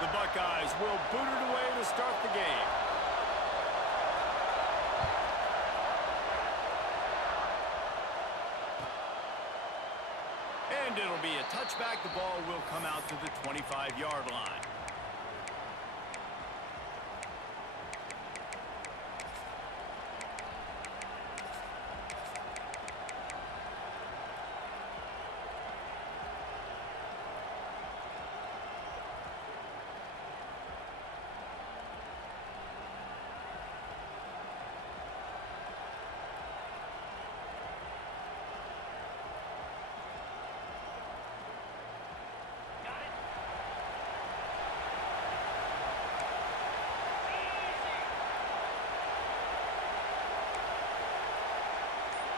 The Buckeyes will boot it away to start the game. And it'll be a touchback. The ball will come out to the 25-yard line.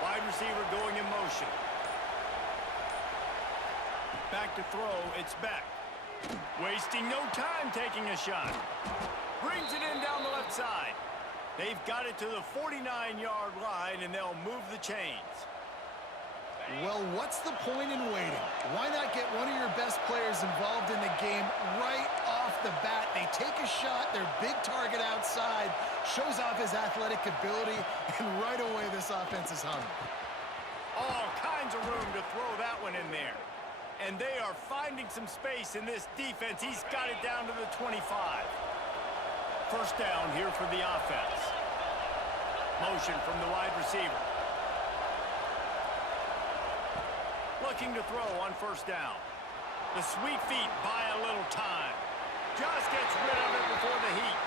Wide receiver going in motion. Back to throw, it's back. Wasting no time taking a shot. Brings it in down the left side. They've got it to the 49-yard line, and they'll move the chains. Well, what's the point in waiting? Why not get one of your best players involved in the game right off the bat? They take a shot, their big target outside, shows off his athletic ability, and right away this offense is hungry. All kinds of room to throw that one in there. And they are finding some space in this defense. He's got it down to the 25. First down here for the offense. Motion from the wide receiver. Looking to throw on first down. The sweet feet buy a little time. Just gets rid of it before the heat.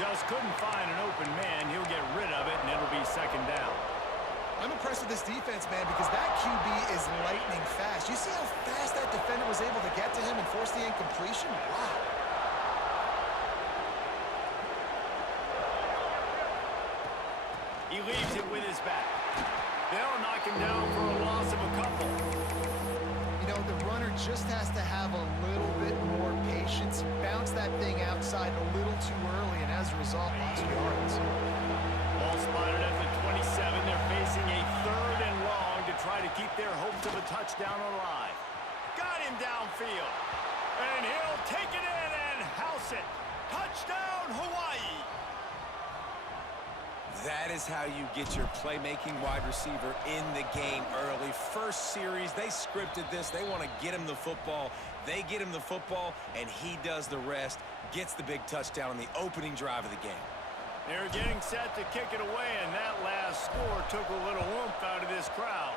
Just couldn't find an open man. He'll get rid of it, and it'll be second down. I'm impressed with this defense, man, because that QB is lightning fast. You see how fast that defender was able to get to him and force the incompletion? Wow. He leaves it with his back. They'll knock him down for a loss of a couple. You know, the runner just has to have a little bit more patience. Bounce that thing outside a little too early, and as a result, lost yards. Ball spotted at the 27. They're facing a third and long to try to keep their hopes of a touchdown alive. Got him downfield. And he'll take it in and house it. Touchdown, Hawaii. That is how you get your playmaking wide receiver in the game early. First series, they scripted this. They want to get him the football. They get him the football, and he does the rest. Gets the big touchdown on the opening drive of the game. They're getting set to kick it away, and that last score took a little oomph out of this crowd.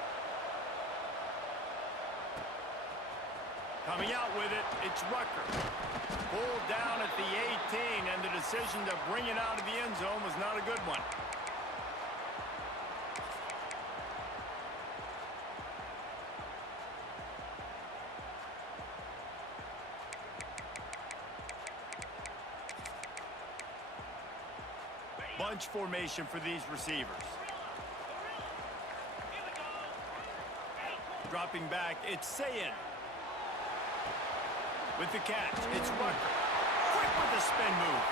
Coming out with it, it's Rucker. Pulled down at the 18, and the decision to bring it out of the end zone was not a good one. Bunch formation for these receivers. Dropping back, it's Sayin. With the catch, it's Rucker. Quick with the spin move.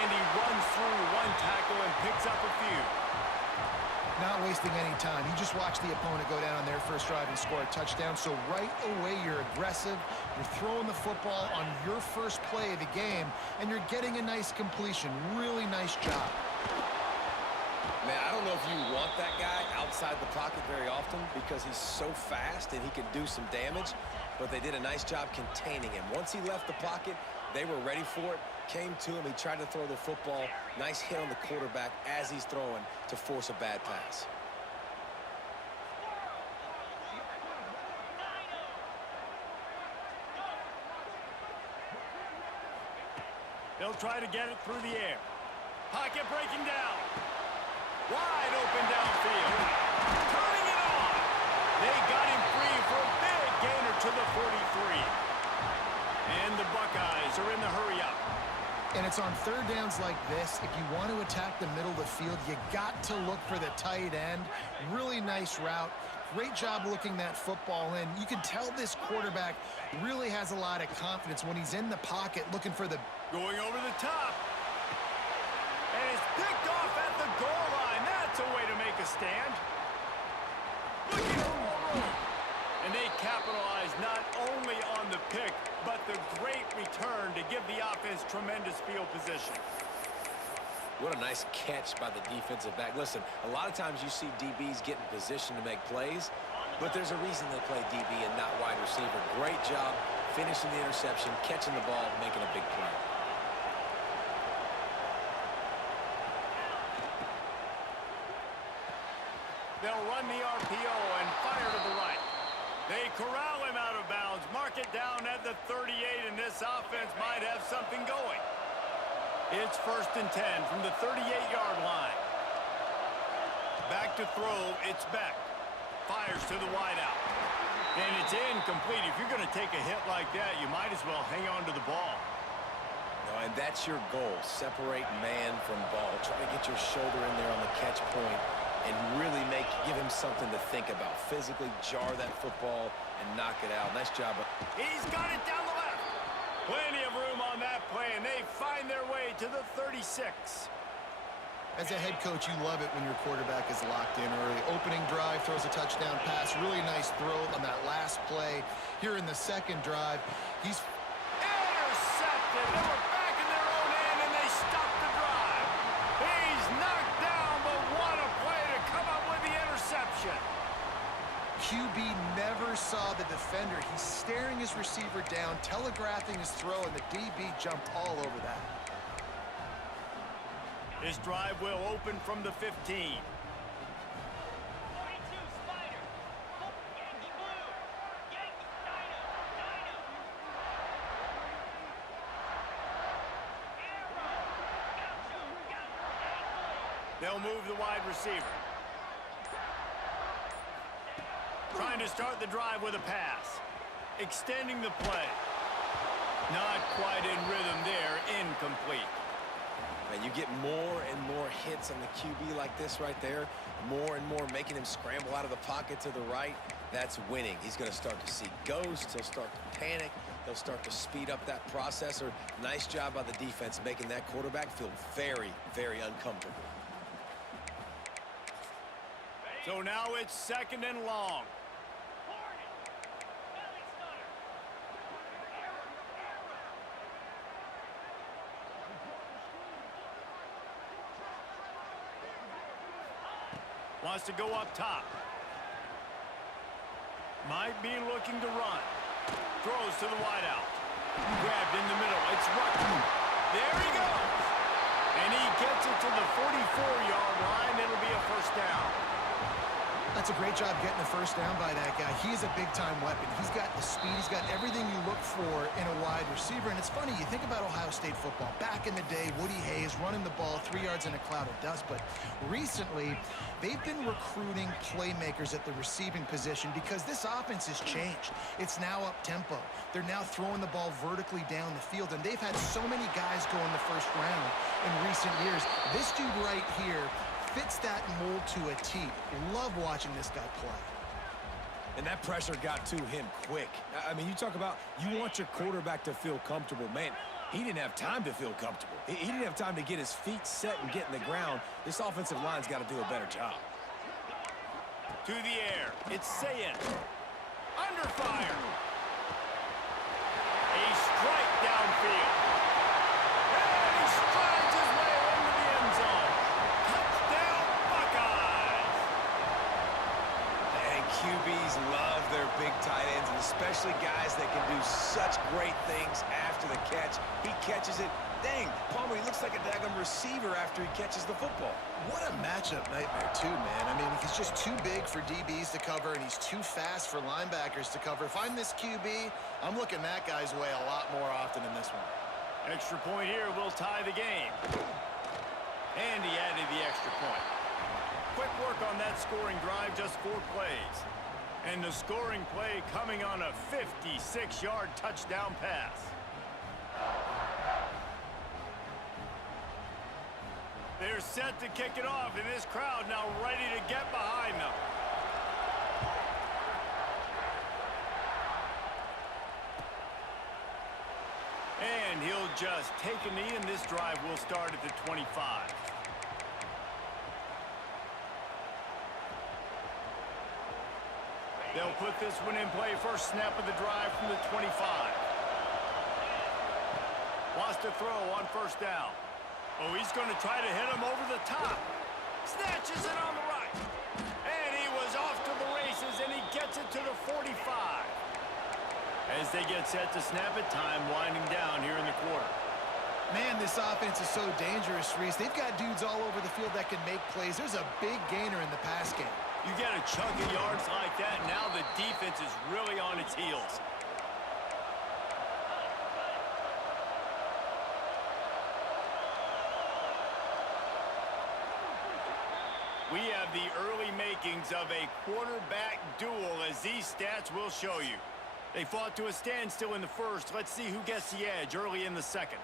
And he runs through one tackle and picks up a few. Not wasting any time. You just watch the opponent go down on their first drive and score a touchdown. So right away, you're aggressive. You're throwing the football on your first play of the game, and you're getting a nice completion. Really nice job. Man, I don't know if you want that guy outside the pocket very often because he's so fast and he can do some damage, but they did a nice job containing him. Once he left the pocket, they were ready for it, came to him, he tried to throw the football. Nice hit on the quarterback as he's throwing to force a bad pass. They'll try to get it through the air. Pocket breaking down. Wide open downfield. Turning it on. They got him free for a big gainer to the 43. And the Buckeyes are in the hurry up. And it's on third downs like this. If you want to attack the middle of the field, you got to look for the tight end. Really nice route. Great job looking that football in. You can tell this quarterback really has a lot of confidence when he's in the pocket looking for the... Going over the top. And it's picked off at the goal line. That's a way to make a stand. And they capitalize not only on the pick, but the great return to give the offense tremendous field position. What a nice catch by the defensive back. Listen, a lot of times you see DBs get in position to make plays, but there's a reason they play DB and not wide receiver. Great job finishing the interception, catching the ball, making a big play. They'll run the RPO and fire to the right. They corral him out of bounds, mark it down at the 38, and this offense might have something going. It's 1st and 10 from the 38-yard line. Back to throw, it's Beck. Fires to the wideout. And it's incomplete. If you're going to take a hit like that, you might as well hang on to the ball. No, and that's your goal. Separate man from ball. Try to get your shoulder in there on the catch point and really give him something to think about. Physically jar that football and knock it out. Nice job. He's got it down the left. Plenty of room on that play, and they find their way to the 36. As a head coach, you love it when your quarterback is locked in early. Opening drive, throws a touchdown pass. Really nice throw on that last play. Here in the second drive, he's intercepted. They were back in their own end, and they stopped the drive. He's knocked down, but what a play to come up with the interception. QB never saw the defender. He's staring his receiver down, telegraphing his throw, and the DB jumped all over that. This drive will open from the 15. They'll move the wide receiver. Trying to start the drive with a pass. Extending the play. Not quite in rhythm there. Incomplete. And you get more and more hits on the QB like this right there. More and more making him scramble out of the pocket to the right. That's winning. He's going to start to see ghosts. He'll start to panic. He'll start to speed up that processor. Nice job by the defense making that quarterback feel very, very uncomfortable. So now it's 2nd and long. Wants to go up top. Might be looking to run. Throws to the wideout. Grabbed in the middle. It's Rucker. There he goes. And he gets it to the 44-yard line. It'll be a 1st down. That's a great job getting a 1st down by that guy. He's a big-time weapon. He's got the speed. He's got everything you look for in a wide receiver. And it's funny, you think about Ohio State football. Back in the day, Woody Hayes running the ball 3 yards in a cloud of dust. But recently, they've been recruiting playmakers at the receiving position because this offense has changed. It's now up-tempo. They're now throwing the ball vertically down the field. And they've had so many guys go in the 1st round in recent years. This dude right here fits that mold to a T. Love watching this guy play. And that pressure got to him quick. I mean, you talk about you want your quarterback to feel comfortable. Man, he didn't have time to feel comfortable. He didn't have time to get his feet set and get in the ground. This offensive line's got to do a better job. To the air. It's Sayin. Under fire. A strike downfield. And he strides his way into the end zone. Touchdown, Buckeyes. And QBs love their big tight ends, and especially guys that can do such great things after the catch. He catches it. Dang, Palmer, he looks like a daggum receiver after he catches the football. What a matchup nightmare, too, man. I mean, he's just too big for DBs to cover, and he's too fast for linebackers to cover. If I'm this QB, I'm looking that guy's way a lot more often in this one. Extra point here will tie the game. And he added the extra point. Quick work on that scoring drive, just 4 plays. And the scoring play coming on a 56-yard touchdown pass. They're set to kick it off, and this crowd now ready to get behind them. And he'll just take a knee, and this drive will start at the 25. They'll put this one in play. First snap of the drive from the 25. Wants to throw on first down. Oh, he's going to try to hit him over the top. Snatches it on the right. And he was off to the races, and he gets it to the 45. As they get set to snap it, time winding down here in the quarter. Man, this offense is so dangerous, Reese. They've got dudes all over the field that can make plays. There's a big gainer in the pass game. You get a chunk of yards like that, now the defense is really on its heels. We have the early makings of a quarterback duel, as these stats will show you. They fought to a standstill in the first. Let's see who gets the edge early in the second.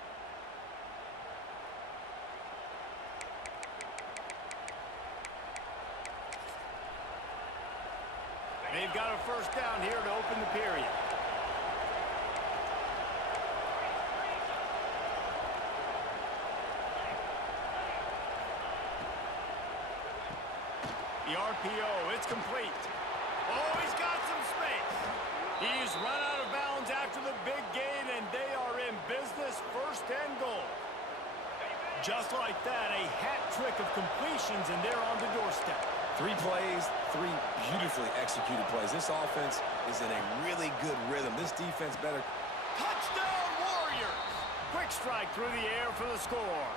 They've got a first down here to open the period. The RPO, it's complete. Oh, he's got some space. He's run out of bounds after the big gain, and they are in business, first and goal. Just like that, a hat trick of completions, and they're on the doorstep. 3 plays, 3 beautifully executed plays. This offense is in a really good rhythm. This defense better. Touchdown, Warriors! Quick strike through the air for the score.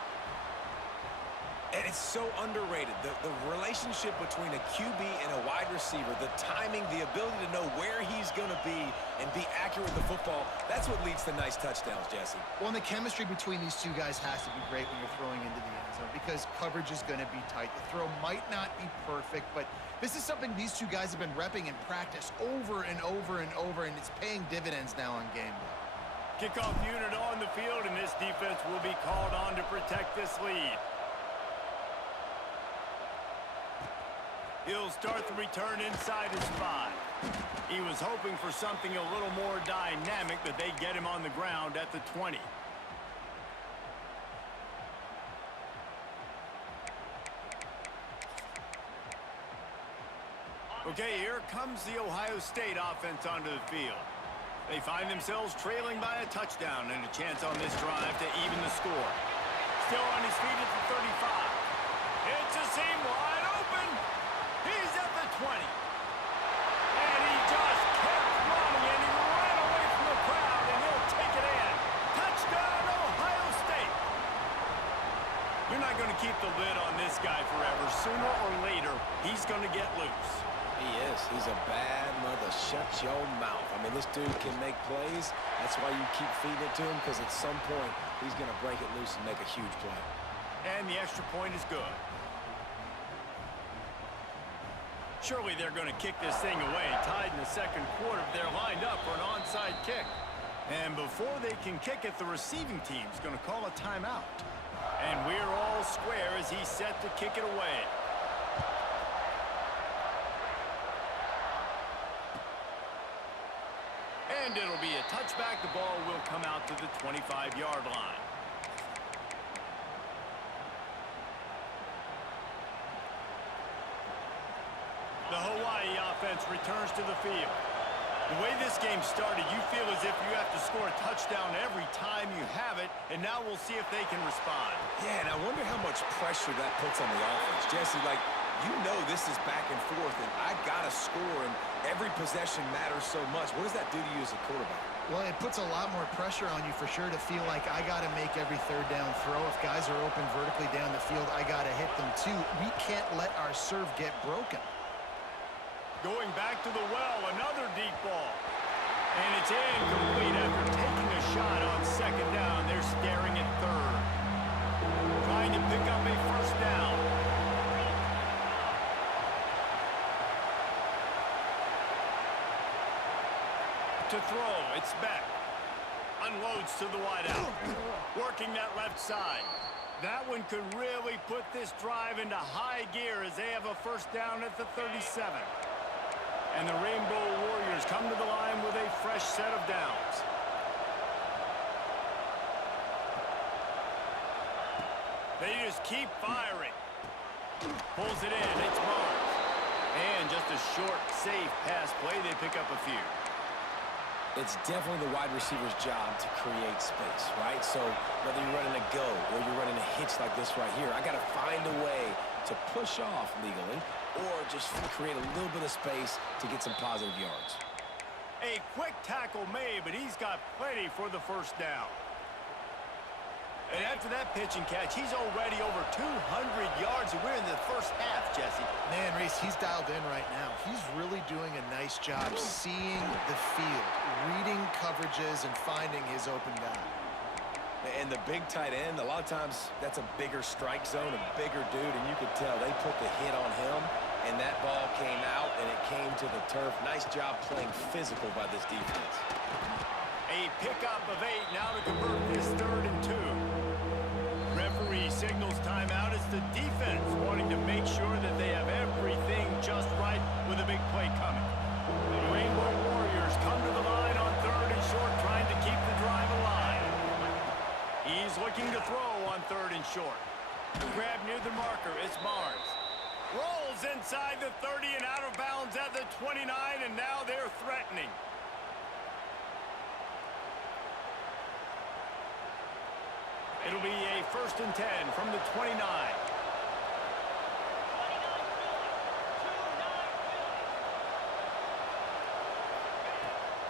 And it's so underrated. The relationship between a QB and a wide receiver, the timing, the ability to know where he's going to be and be accurate with the football, that's what leads to nice touchdowns, Jesse. Well, and the chemistry between these two guys has to be great when you're throwing into the end zone because coverage is going to be tight. The throw might not be perfect, but this is something these two guys have been repping in practice over and over and over, and it's paying dividends now on game day. Kickoff unit on the field, and this defense will be called on to protect this lead. He'll start the return inside his 5. He was hoping for something a little more dynamic, but they get him on the ground at the 20. Okay, here comes the Ohio State offense onto the field. They find themselves trailing by a touchdown and a chance on this drive to even the score. Still on his feet at the 35. It's a seam wide open. He's at the 20. And he just kept running, and he ran away from the crowd, and he'll take it in. Touchdown, Ohio State. You're not going to keep the lid on this guy forever. Sooner or later, he's going to get loose. He is. He's a bad mother. Shut your mouth. I mean, this dude can make plays. That's why you keep feeding it to him, because at some point, he's going to break it loose and make a huge play. And the extra point is good. Surely they're going to kick this thing away. Tied in the second quarter, they're lined up for an onside kick. And before they can kick it, the receiving team's going to call a timeout. And we're all square as he's set to kick it away. And it'll be a touchback. The ball will come out to the 25-yard line. The Hawaii offense returns to the field. The way this game started, you feel as if you have to score a touchdown every time you have it, and now we'll see if they can respond. Yeah, and I wonder how much pressure that puts on the offense. Jesse, like, you know this is back and forth, and I got to score, and every possession matters so much. What does that do to you as a quarterback? Well, it puts a lot more pressure on you for sure to feel like I got to make every third down throw. If guys are open vertically down the field, I got to hit them too. We can't let our serve get broken. Going back to the well, another deep ball. And it's incomplete after taking a shot on second down. They're staring at third. Trying to pick up a first down. To throw, it's Beck. Unloads to the wideout. Working that left side. That one could really put this drive into high gear as they have a first down at the 37. And the Rainbow Warriors come to the line with a fresh set of downs. They just keep firing. Pulls it in. It's Barnes. And just a short, safe pass play. They pick up a few. It's definitely the wide receiver's job to create space, right? So whether you're running a go or you're running a hitch like this right here, I got to find a way to push off legally or just create a little bit of space to get some positive yards. A quick tackle made, but he's got plenty for the first down. And after that pitch and catch, he's already over 200 yards, and we're in the first half, Jesse. Man, Reese, he's dialed in right now. He's really doing a nice job seeing the field, reading coverages, and finding his open guy. And the big tight end, a lot of times that's a bigger strike zone, a bigger dude, and you could tell they put the hit on him, and that ball came out, and it came to the turf. Nice job playing physical by this defense. A pickup of 8 now to convert this 3rd and 2. Referee signals timeout. It's the defense wanting to make sure that they have everything just right with a big play coming. The Rainbow Warriors come to the line on 3rd and short, trying to keep the drive alive. He's looking to throw on 3rd and short. Grab near the marker. It's Barnes. Rolls inside the 30 and out of bounds at the 29, and now they're threatening. It'll be a 1st and 10 from the 29.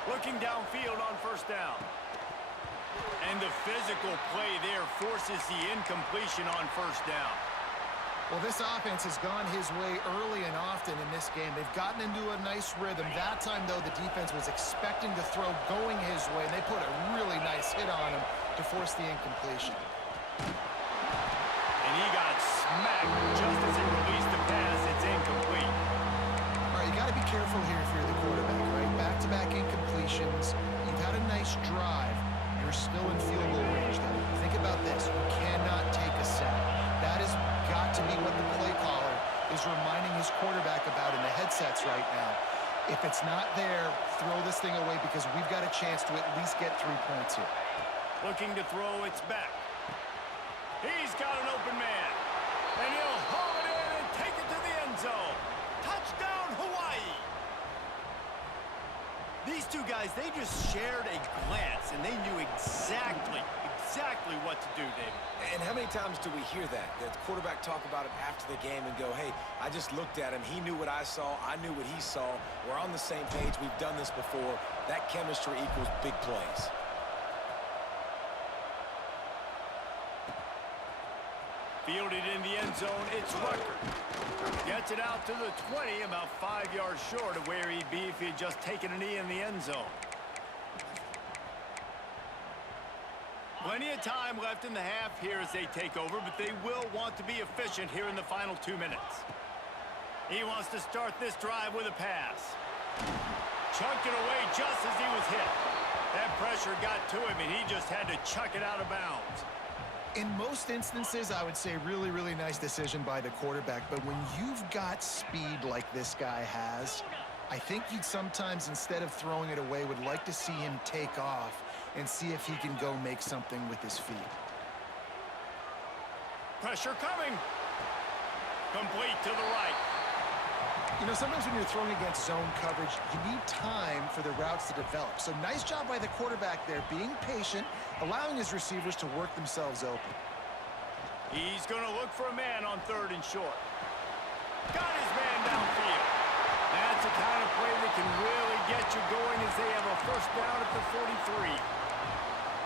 Looking downfield on 1st down. And the physical play there forces the incompletion on 1st down. Well, this offense has gone his way early and often in this game. They've gotten into a nice rhythm. That time, though, the defense was expecting to throw going his way, and they put a really nice hit on him to force the incompletion. And he got smacked just as he released the pass. It's incomplete. All right, you got to be careful here if you're the quarterback, right? Back-to-back incompletions. You've had a nice drive. You're still in field goal range, though. Think about this. You cannot take a sack. That has got to be what the play caller is reminding his quarterback about in the headsets right now. If it's not there, throw this thing away because we've got a chance to at least get 3 points here. Looking to throw, it's back. He's got an open man. And he'll haul it in and take it to the end zone. Touchdown, Hawaii! These two guys, they just shared a glance, and they knew exactly what to do, David. And how many times do we hear that? The quarterback talk about it after the game and go, hey, I just looked at him. He knew what I saw. I knew what he saw. We're on the same page. We've done this before. That chemistry equals big plays. Fielded in the end zone, it's Rucker. Gets it out to the 20, about 5 yards short of where he'd be if he'd just taken a knee in the end zone. Plenty of time left in the half here as they take over, but they will want to be efficient here in the final 2 minutes. He wants to start this drive with a pass. Chunked it away just as he was hit. That pressure got to him, and he just had to chuck it out of bounds. In most instances, I would say really, really nice decision by the quarterback. But when you've got speed like this guy has, I think you'd sometimes, instead of throwing it away, would like to see him take off and see if he can go make something with his feet. Pressure coming. Complete to the right. You know, sometimes when you're throwing against zone coverage, you need time for the routes to develop. So nice job by the quarterback there, being patient, allowing his receivers to work themselves open. He's going to look for a man on 3rd and short. Got his man downfield. That's the kind of play that can really get you going as they have a 1st down at the 43.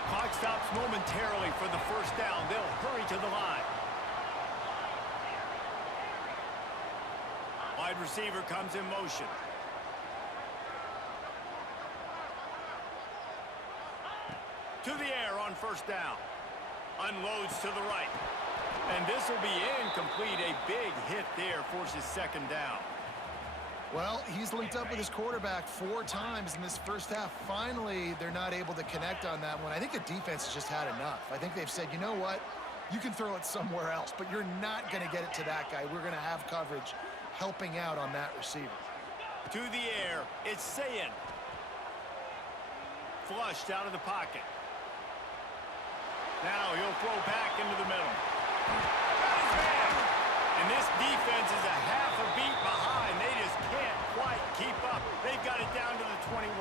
Clock stops momentarily for the 1st down. They'll hurry to the line. Wide receiver comes in motion. To the air on 1st down. Unloads to the right. And this will be incomplete. A big hit there forces 2nd down. Well, he's linked up with his quarterback 4 times in this 1st half. Finally, they're not able to connect on that one. I think the defense has just had enough. I think they've said, you know what? You can throw it somewhere else, but you're not going to get it to that guy. We're going to have coverage helping out on that receiver. To the air, it's Sayin. Flushed out of the pocket. Now he'll throw back into the middle. Got his man. And this defense is a half a beat behind. They just can't quite keep up. They've got it down to the 21.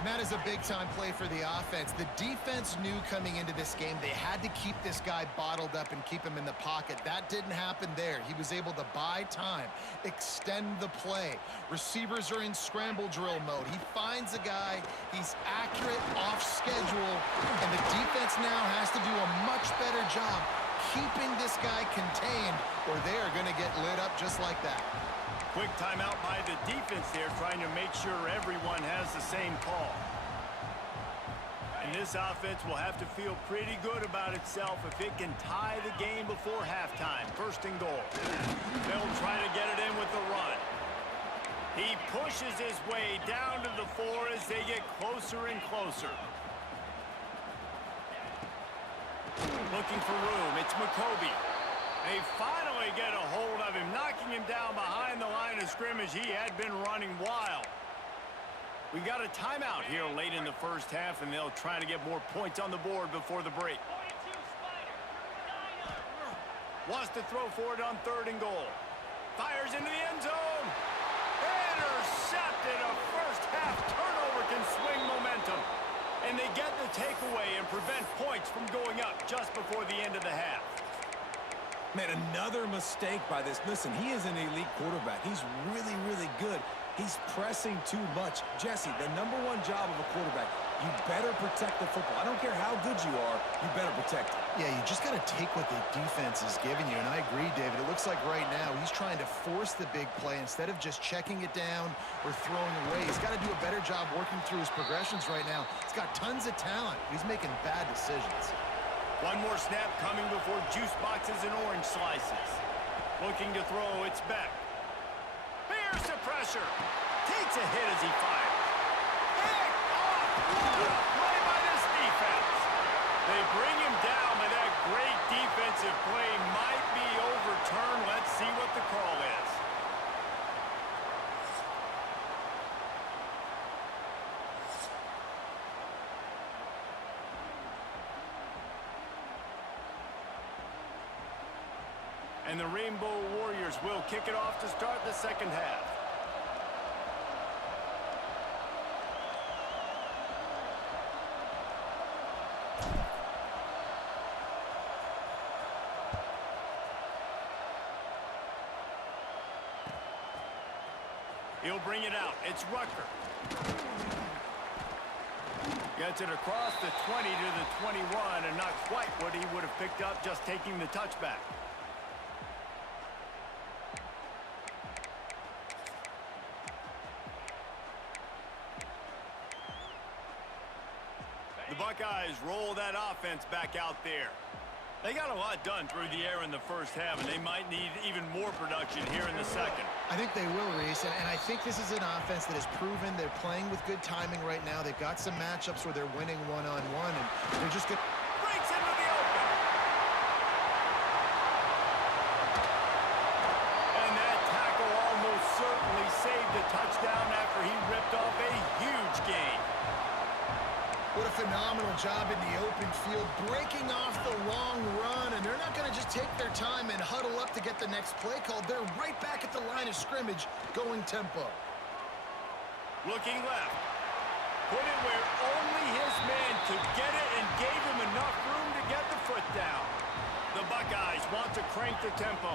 And that is a big-time play for the offense. The defense knew coming into this game they had to keep this guy bottled up and keep him in the pocket. That didn't happen there. He was able to buy time, extend the play. Receivers are in scramble drill mode. He finds a guy, he's accurate, off schedule, and the defense now has to do a much better job keeping this guy contained, or they are going to get lit up just like that. Quick timeout by the defense there, trying to make sure everyone has the same call. And this offense will have to feel pretty good about itself if it can tie the game before halftime. First and goal. They'll try to get it in with the run. He pushes his way down to the 4 as they get closer and closer. Looking for room. It's McCoby. They finally get a hold of him, knocking him down behind the line of scrimmage. He had been running wild. We got a timeout here late in the first half, and they'll try to get more points on the board before the break. Wants to throw for it on 3rd and goal. Fires into the end zone. Intercepted. A first half turnover can swing momentum. And they get the takeaway and prevent points from going up just before the end of the half. Man, another mistake by this. Listen, he is an elite quarterback. He's really, really good. He's pressing too much. Jesse, the #1 job of a quarterback, you better protect the football. I don't care how good you are, you better protect it. Yeah, you just got to take what the defense is giving you, and I agree, David. It looks like right now he's trying to force the big play instead of just checking it down or throwing away. He's got to do a better job working through his progressions right now. He's got tons of talent. He's making bad decisions. One more snap coming before juice boxes and orange slices. Looking to throw, it's Beck. Here's the pressure. Takes a hit as he fires. Pick off! What a play by this defense. They bring him down, but that great defensive play might be overturned. Let's see what the call is. And the Rainbow Warriors will kick it off to start the second half. He'll bring it out. It's Rucker. Gets it across the 20 to the 21, and not quite what he would have picked up just taking the touchback. The Buckeyes roll that offense back out there. They got a lot done through the air in the first half, and they might need even more production here in the second. I think they will, Reese, and I think this is an offense that has proven they're playing with good timing right now. They've got some matchups where they're winning one-on-one, and they're just going to... Breaks into the open. And that tackle almost certainly saved a touchdown after he ripped off a huge gain. What a phenomenal job in the open field, breaking off the long run, and they're not going to just take their time and huddle up to get the next play called. They're right back at the line of scrimmage, going tempo. Looking left. Put it where only his man could get it and gave him enough room to get the foot down. The Buckeyes want to crank the tempo.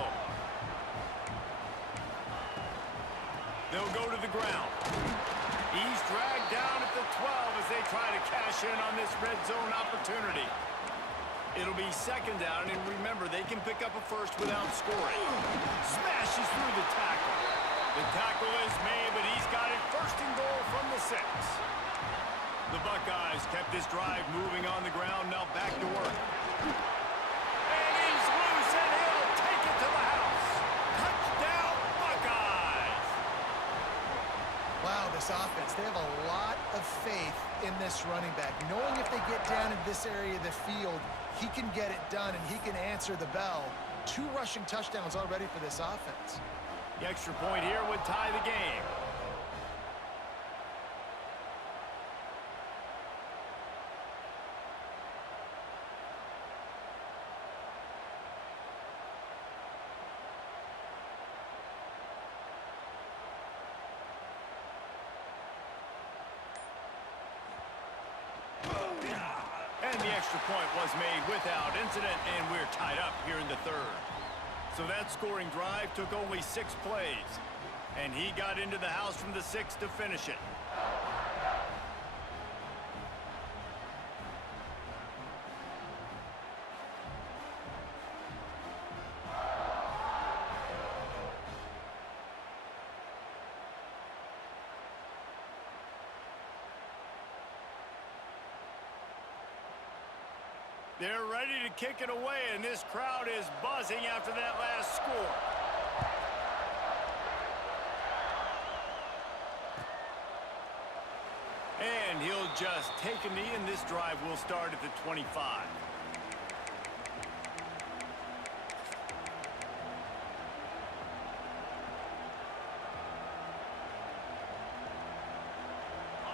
They'll go to the ground. He's dragged down at the 12 as they try to cash in on this red zone opportunity. It'll be second down, and remember, they can pick up a first without scoring. Smashes through the tackle. The tackle is made, but he's got it first and goal from the 6. The Buckeyes kept this drive moving on the ground, now back to work. And he's loose, and he'll take it to the house. Touchdown, Buckeyes! Wow, this offense, they have a lot of faith in this running back, knowing if they get down in this area of the field, he can get it done and he can answer the bell. 2 rushing touchdowns already for this offense. The extra point here would tie the game. extra point was made without incident, and we're tied up here in the third. So that scoring drive took only 6 plays, and he got into the house from the 6 to finish it. They're ready to kick it away, and this crowd is buzzing after that last score. And he'll just take a knee, and this drive will start at the 25.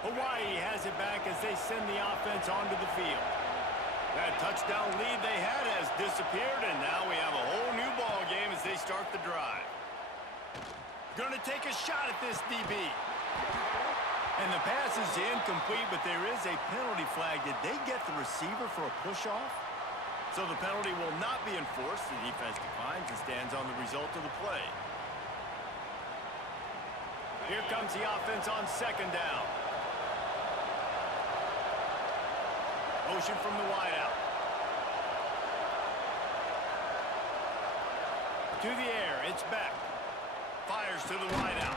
Hawaii has it back as they send the offense onto the field. That touchdown lead they had has disappeared, and now we have a whole new ball game as they start the drive. Going to take a shot at this DB. And the pass is incomplete, but there is a penalty flag. Did they get the receiver for a push-off? So the penalty will not be enforced. The defense declines and stands on the result of the play. Here comes the offense on second down. Motion from the wideout. To the air, it's back. Fires to the wideout.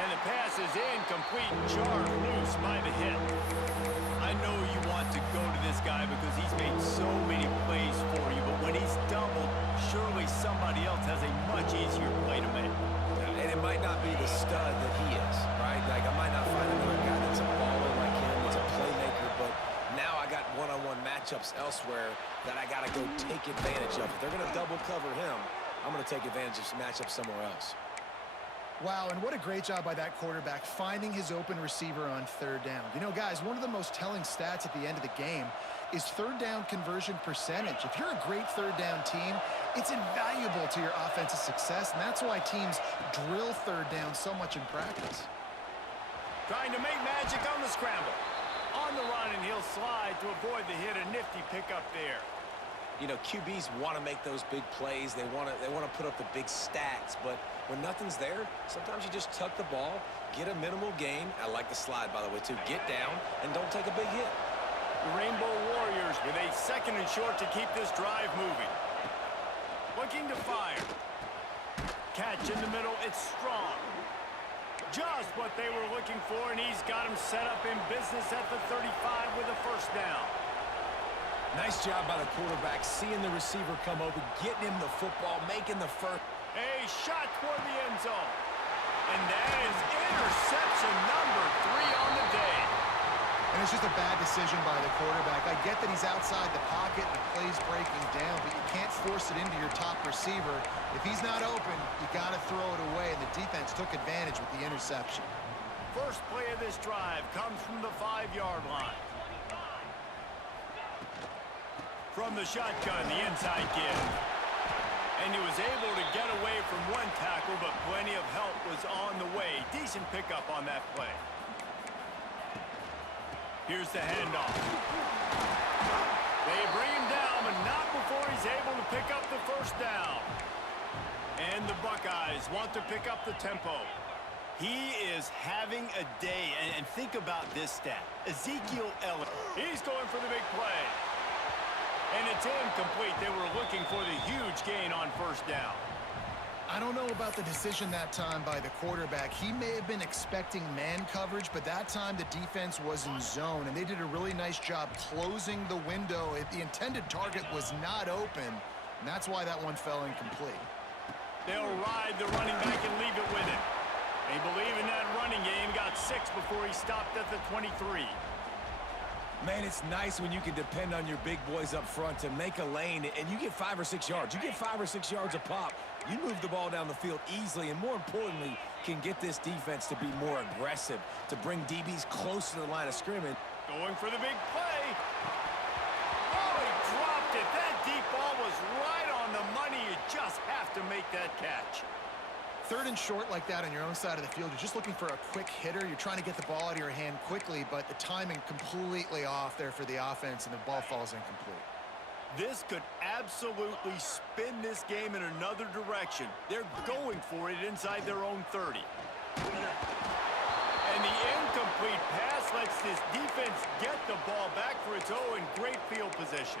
And the pass is incomplete, jarred loose by the hit. I know you want to go to this guy because he's made so many plays for you, but when he's doubled, surely somebody else has a much easier play to make. And it might not be the stud that he is, right? Like, I might not find another guy that's a baller like him, that's a playmaker, but now I got one-on-one matchups elsewhere that I got to go take advantage of. If they're going to double cover him, I'm going to take advantage of some matchups somewhere else. Wow, and what a great job by that quarterback finding his open receiver on third down. You know, guys, one of the most telling stats at the end of the game is third down conversion percentage. If you're a great third down team, it's invaluable to your offensive success, and that's why teams drill third down so much in practice. Trying to make magic on the scramble. On the run, and he'll slide to avoid the hit. A nifty pickup there. You know, QBs want to make those big plays. They want to put up the big stats, but when nothing's there, sometimes you just tuck the ball, get a minimal gain. I like the slide, by the way, too. Get down and don't take a big hit. The Rainbow Warriors with a 2nd and short to keep this drive moving. Looking to fire. Catch in the middle. It's strong. Just what they were looking for, and he's got him set up in business at the 35 with a first down. Nice job by the quarterback, seeing the receiver come open, getting him the football, making the first. A shot toward the end zone. And that is interception number 3 on the day. And it's just a bad decision by the quarterback. I get that he's outside the pocket, the play's breaking down, but you can't force it into your top receiver. If he's not open, you got to throw it away, and the defense took advantage with the interception. First play of this drive comes from the 5-yard line. From the shotgun, the inside give. And he was able to get away from one tackle, but plenty of help was on the way. Decent pickup on that play. Here's the handoff. They bring him down, but not before he's able to pick up the first down. And the Buckeyes want to pick up the tempo. He is having a day, and think about this stat. Ezekiel Elliott, he's going for the big play. And it's incomplete. They were looking for the huge gain on first down. I don't know about the decision that time by the quarterback. He may have been expecting man coverage, but that time the defense was in zone, and they did a really nice job closing the window. The intended target was not open, and that's why that one fell incomplete. They'll ride the running back and leave it with him. They believe in that running game. Got 6 before he stopped at the 23. Man, it's nice when you can depend on your big boys up front to make a lane, and you get 5 or 6 yards. You get 5 or 6 yards a pop. You move the ball down the field easily, and more importantly, can get this defense to be more aggressive, to bring DBs close to the line of scrimmage. Going for the big play. Oh, he dropped it. That deep ball was right on the money. You just have to make that catch. Third and short like that on your own side of the field, you're just looking for a quick hitter. You're trying to get the ball out of your hand quickly, but the timing completely off there for the offense, and the ball falls incomplete. This could absolutely spin this game in another direction. They're going for it inside their own 30. And the incomplete pass lets this defense get the ball back for its own great field position.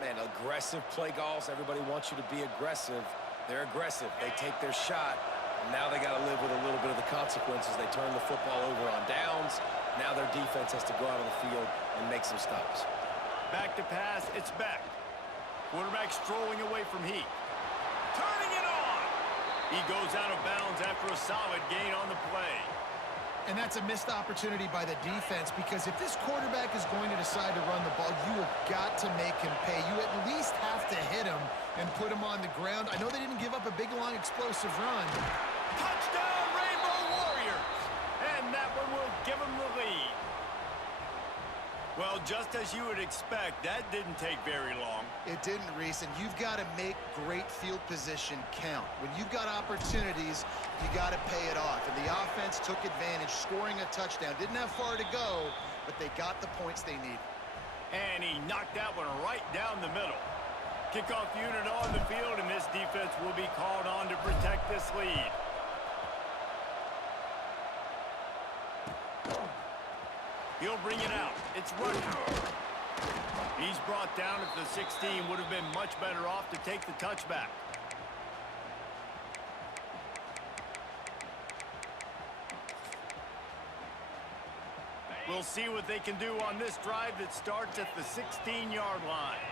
Man, aggressive play calls. Everybody wants you to be aggressive. They're aggressive. They take their shot. Now they got to live with a little bit of the consequences. They turn the football over on downs. Now their defense has to go out on the field and make some stops. Back to pass, it's Beck. Quarterback strolling away from Heat. Turning it on! He goes out of bounds after a solid gain on the play. And that's a missed opportunity by the defense, because if this quarterback is going to decide to run the ball, you have got to make him pay. You at least have to hit him and put him on the ground. I know they didn't give up a big, long, explosive run. Touchdown, Rainbow Warriors! And that one will give them the lead. Well, just as you would expect, that didn't take very long. It didn't, Reese, and you've got to make great field position count. When you've got opportunities, you got to pay it off. And the offense took advantage, scoring a touchdown. Didn't have far to go, but they got the points they needed. And he knocked that one right down the middle. Kickoff unit on the field, and this defense will be called on to protect this lead. He'll bring it out. It's Rucker. He's brought down at the 16. Would have been much better off to take the touchback. We'll see what they can do on this drive that starts at the 16-yard line.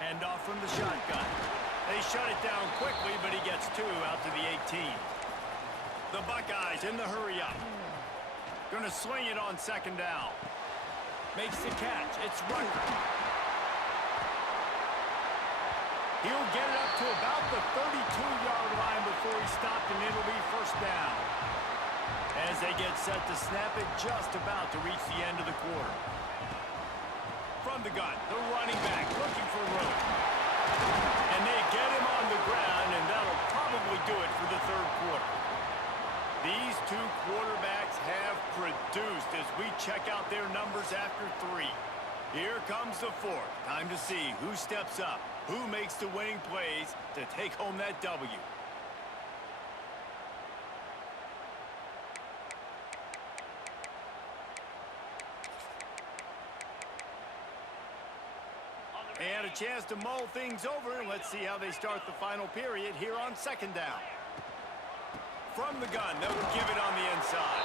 Hand off from the shotgun. They shut it down quickly, but he gets two out to the 18. The Buckeyes in the hurry-up. Gonna swing it on second down. Makes the catch. It's Rucker. He'll get it up to about the 32-yard line before he's stopped, and it'll be first down. As they get set to snap it, just about to reach the end of the quarter. From the gun, the running back looking for room. And they get him on the ground, and that'll probably do it for the third quarter. These two quarterbacks have produced as we check out their numbers after three. Here comes the fourth. Time to see who steps up, who makes the winning plays to take home that W. And a chance to mull things over. Let's see how they start the final period here on second down. From the gun, they'll give it on the inside.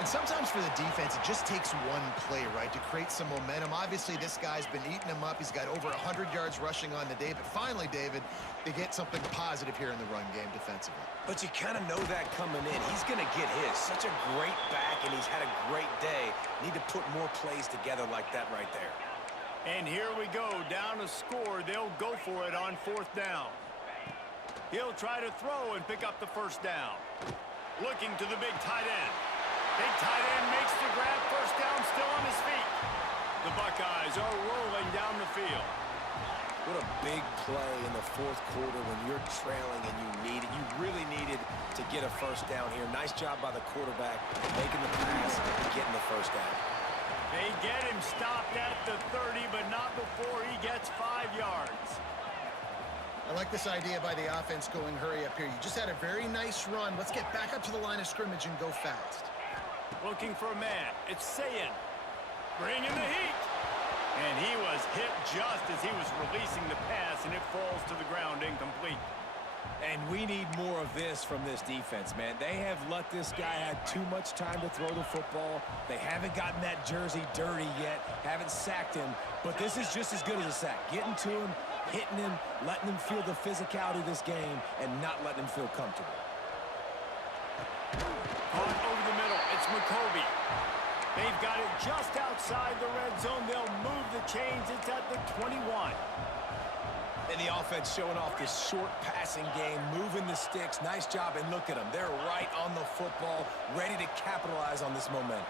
And sometimes for the defense, it just takes one play, right, to create some momentum. Obviously, this guy's been eating him up. He's got over 100 yards rushing on the day. But finally, David, they get something positive here in the run game defensively. But you kind of know that coming in. He's going to get his. Such a great back, and he's had a great day. Need to put more plays together like that right there. And here we go, down a score. They'll go for it on fourth down. He'll try to throw and pick up the first down. Looking to the big tight end. Big tight end makes the grab. First down, still on his feet. The Buckeyes are rolling down the field. What a big play in the fourth quarter when you're trailing and you really needed to get a first down here. Nice job by the quarterback, making the pass and getting the first down. They get him stopped at the 30, but not before he gets 5 yards. I like this idea by the offense going hurry up here. You just had a very nice run. Let's get back up to the line of scrimmage and go fast. Looking for a man. It's Sayin. Bringing the heat. And he was hit just as he was releasing the pass, and it falls to the ground incomplete. And we need more of this from this defense, man. They have let this guy have too much time to throw the football. They haven't gotten that jersey dirty yet, haven't sacked him. But this is just as good as a sack. Getting to him, hitting him, letting him feel the physicality of this game, and not letting him feel comfortable. Caught over the middle. It's McCoby. They've got it just outside the red zone. They'll move the chains. It's at the 21. And the offense showing off this short passing game, moving the sticks. Nice job, and look at them. They're right on the football, ready to capitalize on this momentum.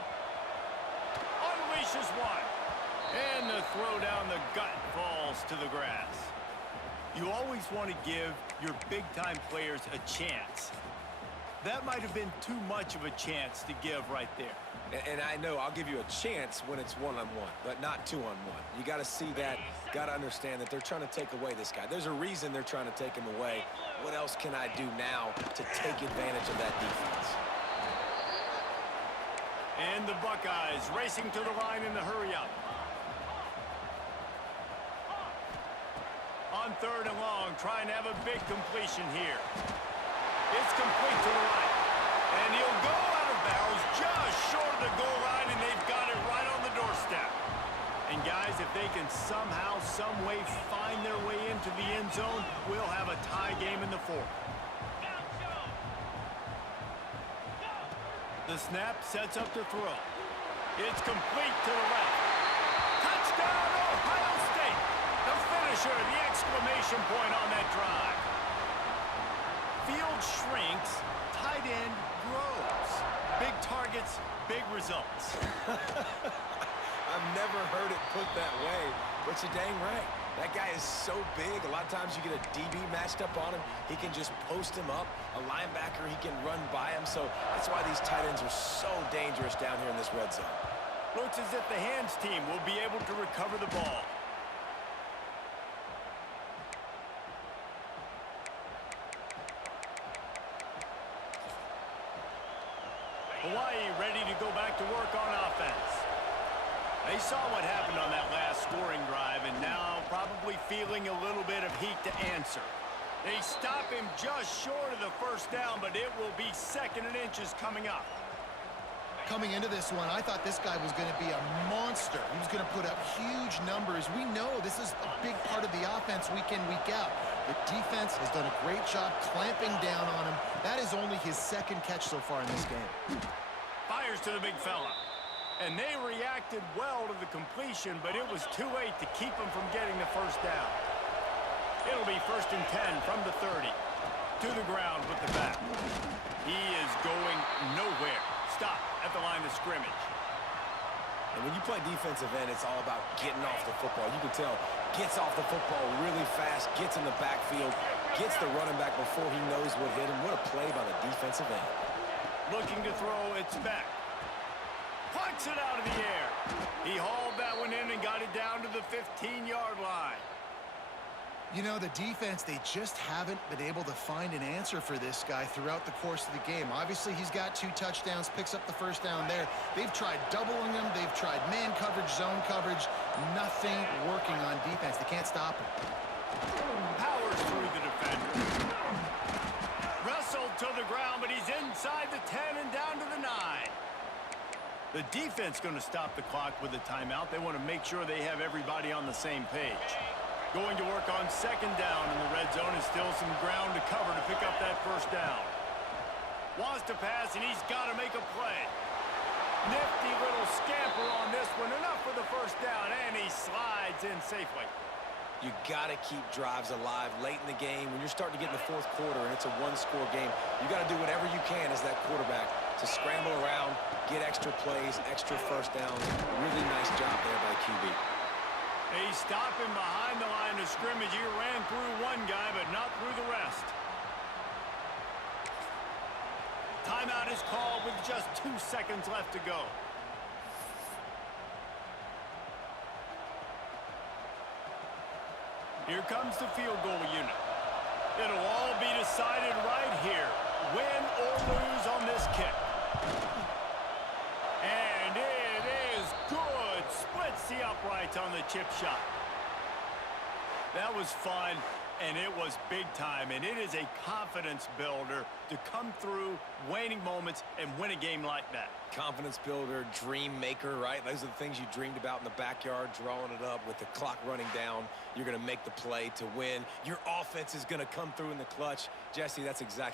Unleashes one. And the throw down the gut falls to the grass. You always want to give your big-time players a chance. That might have been too much of a chance to give right there. And I know I'll give you a chance when it's one-on-one, but not two-on-one. You got to see that, got to understand that they're trying to take away this guy. There's a reason they're trying to take him away. What else can I do now to take advantage of that defense? And the Buckeyes racing to the line in the hurry-up. On 3rd and long, trying to have a big completion here. It's complete to the right. And he'll go out of bounds just short of the goal line, and they've got it right on the doorstep. And guys, if they can somehow, some way find their way into the end zone, we'll have a tie game in the 4th. The snap sets up the throw. It's complete to the left. Touchdown, Ohio State! The finisher, the exclamation point on that drive. Field shrinks, tight end grows. Big targets, big results. I've never heard it put that way, but you're dang right. That guy is so big. A lot of times you get a DB matched up on him. He can just post him up. A linebacker, he can run by him. So that's why these tight ends are so dangerous down here in this red zone. Looks as if the hands team will be able to recover the ball. Hawaii ready to go back to work on offense. They saw what happened on that last scoring drive, and now probably feeling a little bit of heat to answer. They stop him just short of the 1st down, but it will be 2nd and inches coming up. Coming into this one, I thought this guy was going to be a monster. He was going to put up huge numbers. We know this is a big part of the offense week in, week out. The defense has done a great job clamping down on him. That is only his 2nd catch so far in this game. Fires to the big fella. And they reacted well to the completion, but it was too late to keep him from getting the 1st down. It'll be 1st and 10 from the 30. To the ground with the back. He is going nowhere. Stop at the line of scrimmage. And when you play defensive end, it's all about getting off the football. You can tell, gets off the football really fast, gets in the backfield, gets the running back before he knows what hit him. What a play by the defensive end. Looking to throw, it's back. Plucks it out of the air. He hauled that one in and got it down to the 15-yard line. You know, the defense, they just haven't been able to find an answer for this guy throughout the course of the game. Obviously, he's got 2 touchdowns, picks up the 1st down there. They've tried doubling him. They've tried man coverage, zone coverage. Nothing working on defense. They can't stop him. Powers through the defender. Wrestled to the ground, but he's inside the 10 and down to the 9. The defense going to stop the clock with a timeout. They want to make sure they have everybody on the same page. Going to work on 2nd down in the red zone, and still some ground to cover to pick up that 1st down. Wants to pass, and he's got to make a play. Nifty little scamper on this one. Enough for the 1st down, and he slides in safely. You got to keep drives alive late in the game. When you're starting to get in the 4th quarter and it's a 1-score game, you got to do whatever you can as that quarterback to scramble around, get extra plays, extra 1st downs. Really nice job there by QB. They stop him behind the line of scrimmage. He ran through one guy, but not through the rest. Timeout is called with just 2 seconds left to go. Here comes the field goal unit. It'll all be decided right here, win or lose on this kick. And it is good. Splits the uprights on the chip shot. That was fun, and it was big time, and it is a confidence builder to come through waning moments and win a game like that. Confidence builder, dream maker, right? Those are the things you dreamed about in the backyard, drawing it up with the clock running down. You're going to make the play to win. Your offense is going to come through in the clutch. Jesse, that's exactly